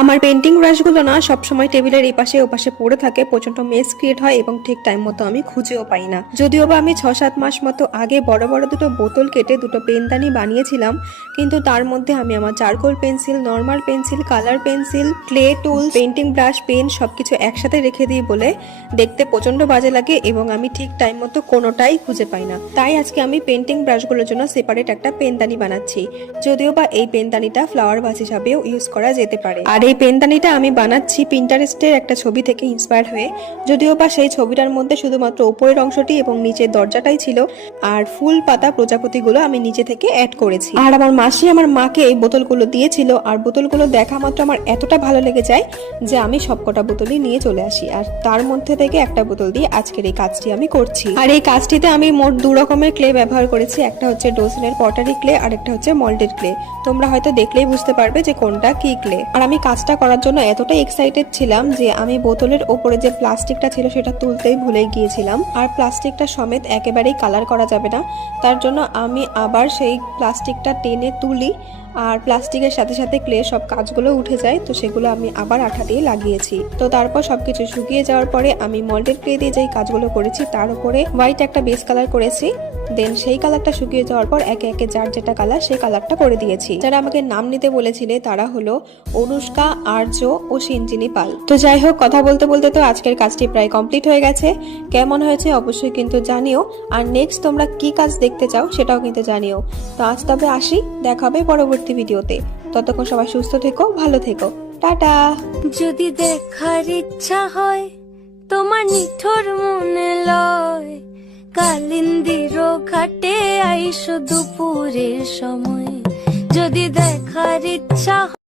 আমার পেন্টিং ব্রাশগুলো না সবসময় টেবিলের এই পাশে ওপাশে পড়ে থাকে প্রচণ্ড মেস ক্রিয়েট হয় এবং ঠিক টাইম মতো আমি খুঁজেও পাই না। যদিও বা আমি ছ সাত মাস মতো আগে বড় বড় দুটো বোতল কেটে দুটো পেনদানি বানিয়েছিলাম, কিন্তু তার মধ্যে আমি আমার charcoal pencil normal pencil colour pencil clay tool painting brush pen সব কিছু একসাথে রেখে দিই বলে দেখতে প্রচণ্ড বাজে লাগে এবং আমি ঠিক টাইম মতো কোনোটাই খুঁজে পাই না। তাই আজকে আমি পেন্টিং ব্রাশগুলোর জন্য সেপারেট একটা পেনদানি বানাচ্ছি, যদিও বা এই পেনদানিটা ফ্লাওয়ার ভাস হিসাবেও ইউজ করা যেতে পারে। আর এই পেনদানিটা আমি বানাচ্ছি পিন্টারেস্টের একটা ছবি থেকে ইন্সপায়ার হয়ে। যদিও বা সেই ছবিটার মধ্যে শুধুমাত্র উপরের অংশটি এবং নিচের দরজাটাই ছিল, আর ফুল পাতা প্রজাপতিগুলো আমি নিচে থেকে অ্যাড করেছি। আর আমার মাসি আমার মাকে এই বোতলগুলো দিয়েছিল, আর বোতলগুলো দেখা মাত্র আমার এতটা ভালো লেগে যায় যে আমি সবকটা বোতলই নিয়ে চলে আসি। আর তার মধ্যে থেকে একটা বোতল দিয়ে আজকের এই কাজটি আমি করছি। আর এই কাজটিতে আমি মোট দু রকমের ক্লে ব্যবহার করেছি, একটা হচ্ছে ডোসনের পটারি ক্লে আর একটা হচ্ছে মল্টেড ক্লে তোমরা হয়তো দেখলেই বুঝতে পারবে যে কোনটা কি ক্লে আর আমি কাজটা করার জন্য এতটাই এক্সাইটেড ছিলাম যে আমি বোতলের ওপরে যে প্লাস্টিকটা ছিল সেটা তুলতেই ভুলে গিয়েছিলাম। আর প্লাস্টিকটা সমেত একেবারেই কালার করা যাবে না। তার জন্য আমি আবার সেই প্লাস্টিকটা টেনে তুলি আর প্লাস্টিকের সাথে সাথে ক্লে সব কাজগুলো উঠে যায়। তো সেগুলো আমি আবার আঠা দিয়ে লাগিয়েছি। তো তারপর সবকিছু শুকিয়ে যাওয়ার পরে আমি মল্টেড ক্লে দিয়ে যেই কাজগুলো করেছি, তার উপরে হোয়াইট একটা বেস কালার করেছি। দেন সেই কালারটা শুকিয়ে যাওয়ার পর একে একে যার যেটা কালার সেই কালারটা করে দিয়েছি। যারা আমাকে নাম নিতে বলেছিলে, তারা হলো অনুষ্কা, আর্য ও সিনজিনি পাল। তো যাই হোক, কথা বলতে বলতে তো আজকের কাজটি প্রায় কমপ্লিট হয়ে গেছে। কেমন হয়েছে অবশ্যই কিন্তু জানিও। আর নেক্সট তোমরা কি কাজ দেখতে চাও সেটাও কিন্তু জানিও। তো আজ তবে আসি, দেখা হবে পরবর্তী ভিডিওতে। ততক্ষণ সবাই সুস্থ থেকো, ভালো থেকো। টাটা! যদি দেখার ইচ্ছা হয়, তোমার নিঠোর মনে লয়। কালিন্দির ঘাটে আইসো দুপুরের সময়। যদি দেখার ইচ্ছা